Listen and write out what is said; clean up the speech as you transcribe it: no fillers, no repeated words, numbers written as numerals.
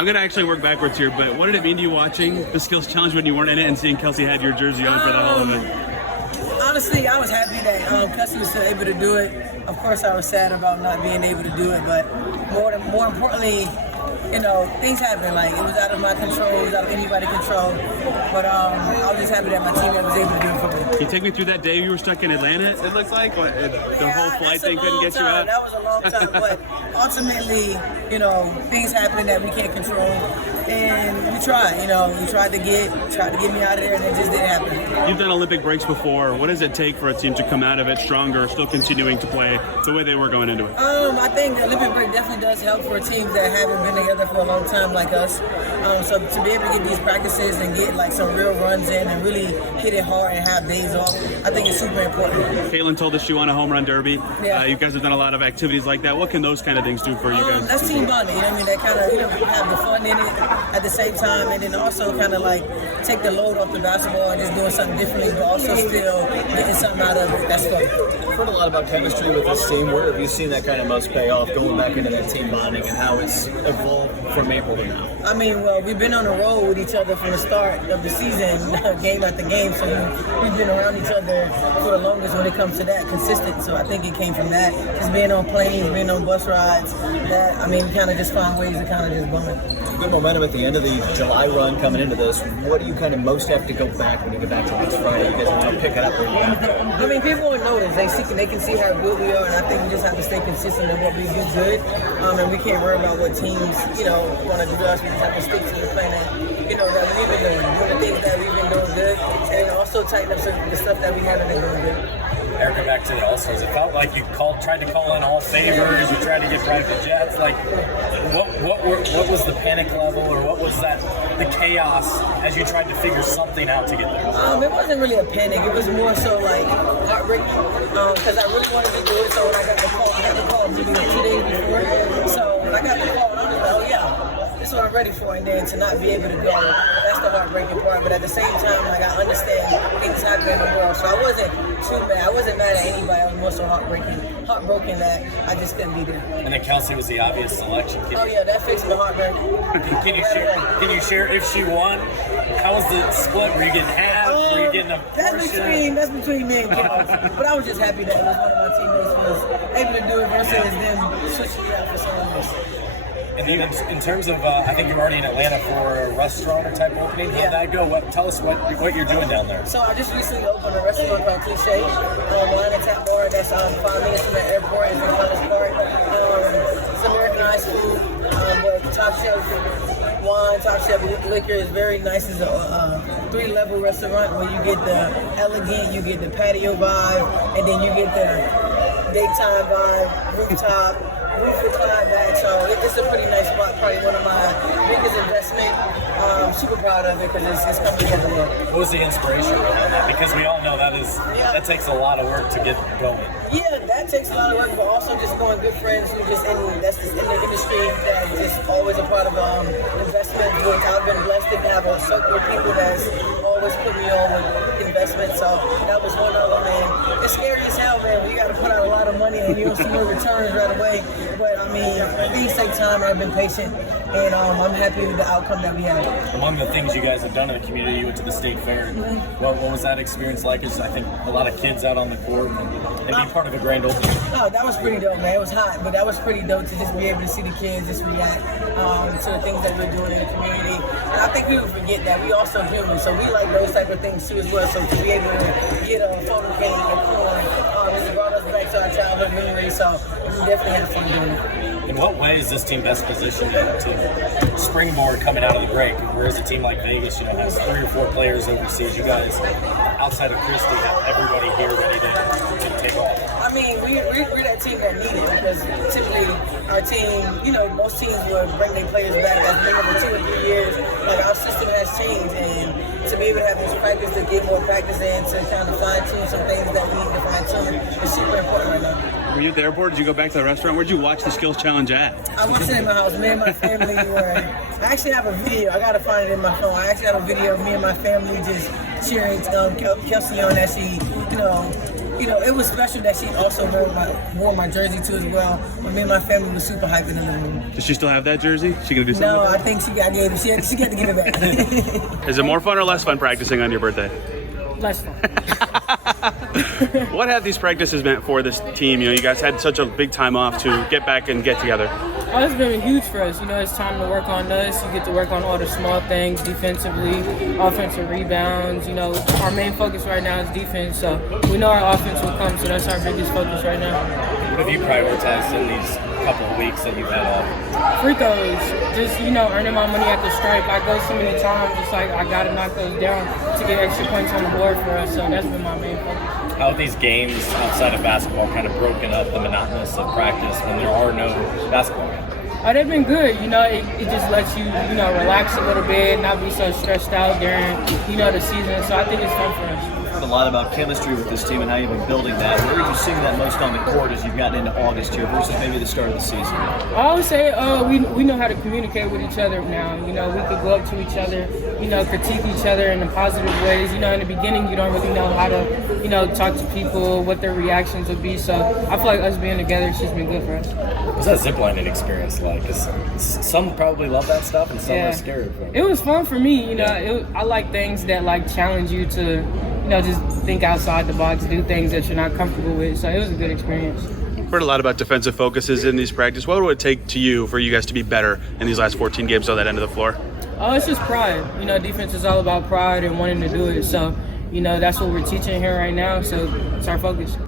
I'm going to actually work backwards here, but what did it mean to you watching the skills challenge when you weren't in it and seeing Kelsey had your jersey on for that whole event? Honestly, I was happy that Kelsey was still able to do it. Of course, I was sad about not being able to do it, but more importantly, you know, things happen. Like, it was out of my control, it was out of anybody's control. But I was just happy that my teammate was able to do it for me. Can you take me through that day you were stuck in Atlanta, it looks like? The whole flight thing couldn't get you out? That was a long time, but ultimately, you know, things happen that we can't control. And we tried, you know, we tried to get me out of there, and it just didn't happen. You've done Olympic breaks before. What does it take for a team to come out of it stronger, still continuing to play the way they were going into it? I think the Olympic break definitely does help for teams that haven't been together for a long time like us. So to be able to get these practices and get like some real runs in and really hit it hard and have days off, I think it's super important. Caitlin told us she won a home run derby. Yeah. You guys have done a lot of activities like that. What can those kind of things do for you guys? That's team bonding, you know what I mean? That kind of, you know, have the fun in it at the same time, and then also kind of like take the load off the basketball and just doing something differently, but also still getting something out of it. That's fun. I've heard a lot about chemistry with this team. Where have you seen that kind of most pay off, going back into that team bonding and how it's evolved from April to now? I mean, well, we've been on the road with each other from the start of the season, game after game, so we've been around each other for the longest when it comes to that, consistent. So I think it came from that. Just being on planes, being on bus rides, that, I mean, kind of just find ways to kind of just bond. Good momentum at the end of the July run coming into this. What do you kind of most have to go back when you get back to next Friday? You guys want to pick it up where you I mean, people will notice. They can see how good we are, and I think we just have to stay consistent in what we do good. And we can't worry about what teams, you know, want to do to us. We just have to stick to the plan that, you know, that we've been doing the things that we've been doing good, and also tighten up the stuff that we haven't been doing good. Erica, back to the All-Stars. It felt like you tried to call in all favors. You tried to get private jets. Like, what was the panic level, or what was the chaos as you tried to figure something out to get there? It wasn't really a panic. It was more so like heartbreaking because I really wanted to do it. So when I got the call maybe 2 days before. So when I got the call, and I was like, oh yeah, this is what I'm ready for. And then to not be able to go, that's the heartbreaking part. But at the same time, like, I understand things happen in the world, so I wasn't too mad. I wasn't mad at anybody. I was more so heartbroken that I just couldn't be there. And then Kelsey was the obvious selection. Oh yeah, that fixed my heartbreak. Can you share if she won? How was the split? Were you getting half? Were you getting a portion? That's between me and Kelsey. But I was just happy that it was one of my teammates who was able to do it versus them switching me out for someone else. And even in terms of, I think you're already in Atlanta for a restaurant type opening. How did that go? Tell us what you're doing down there. So I just recently opened a restaurant called Cliché, Wine and Tap Bar. That's 5 minutes from the airport. It's in College Park. It's Americanized food, but top shelf wine, top shelf liquor is very nice. It's a 3-level restaurant where you get the elegant, you get the patio vibe, and then you get the daytime vibe, rooftop bag. So it's a pretty nice spot, probably one of my biggest investment. I'm super proud of it because it's come together well. What was the inspiration? Because we all know that takes a lot of work to get going. Yeah, that takes a lot of work, but also just going good friends who just in the industry that just always a part of investment. Which I've been blessed to have a circle of people that's always put me on with investment. So that was one of them, and it's scary as hell, man. We got to put out a lot of money and you don't see no returns right away. But I mean, things take time. I've been patient, and I'm happy with the outcome that we had. Among the things you guys have done in the community, you went to the state fair. What was that experience like? There's, I think, a lot of kids out on the court and be part of a grand opening. Oh, that was pretty dope, man. It was hot, but that was pretty dope to just be able to see the kids just react to the things that we're doing in the community. And I think people forget that we also human, so we like those type of things too as well. So to be able to get a photo game and corn, it's brought us back to our childhood memories. So we definitely had fun doing it. In what way is this team best positioned to springboard coming out of the break? Whereas a team like Vegas, has 3 or 4 players overseas. You guys, outside of Christie, have everybody here ready to take off. I mean, we're that team that need it because typically our team, most teams will bring their players back after maybe 2 or 3 years. Like, our system has changed, and to be able to have this practice, to get more practice in, to kind of fine-tune some things that we need to fine-tune is super important right now. Were you at the airport? Did you go back to the restaurant? Where'd you watch the skills challenge at? I watched it in my house. Me and my family were. I actually have a video. I gotta find it in my phone. I actually have a video of me and my family just cheering Kelsey on as she, you know, it was special that she also wore my jersey too as well. When me and my family was super hyping in the room. Does she still have that jersey? She gonna do something? No, with I think she got to give it back. it? Is it more fun or less fun practicing on your birthday? Less fun. What have these practices meant for this team? You know, you guys had such a big time off to get back and get together. Oh, it's been huge for us. You know, it's time to work on us. You get to work on all the small things defensively, offensive rebounds. You know, our main focus right now is defense. So we know our offense will come, so that's our biggest focus right now. What have you prioritized in these couple of weeks that you've had off? Free throws, just, you know, earning my money at the stripe. I go so many times, just like I got to knock those down to get extra points on the board for us. So that's been my main focus. How have these games outside of basketball kind of broken up the monotonous of practice when there are no basketball games? Oh, they've been good. You know, it just lets you, you know, relax a little bit, not be so stressed out during, you know, the season. So I think it's fun for us. Heard a lot about chemistry with this team and how you've been building that. Where are you seeing that most on the court as you've gotten into August here versus maybe the start of the season? I always say we know how to communicate with each other now. You know, we could go up to each other, you know, critique each other in the positive ways. You know, in the beginning, you don't really know how to, you know, talk to people, what their reactions would be. So I feel like us being together, it's just been good for us. What's that ziplining experience like? 'Cause some probably love that stuff and some are scared of it. It was fun for me. You know, I like things that like challenge you to, you know, just think outside the box, do things that you're not comfortable with. So it was a good experience. We've heard a lot about defensive focuses in these practices. What would it take for you guys to be better in these last 14 games on that end of the floor? Oh, it's just pride. You know, defense is all about pride and wanting to do it. So, you know, that's what we're teaching here right now. So it's our focus.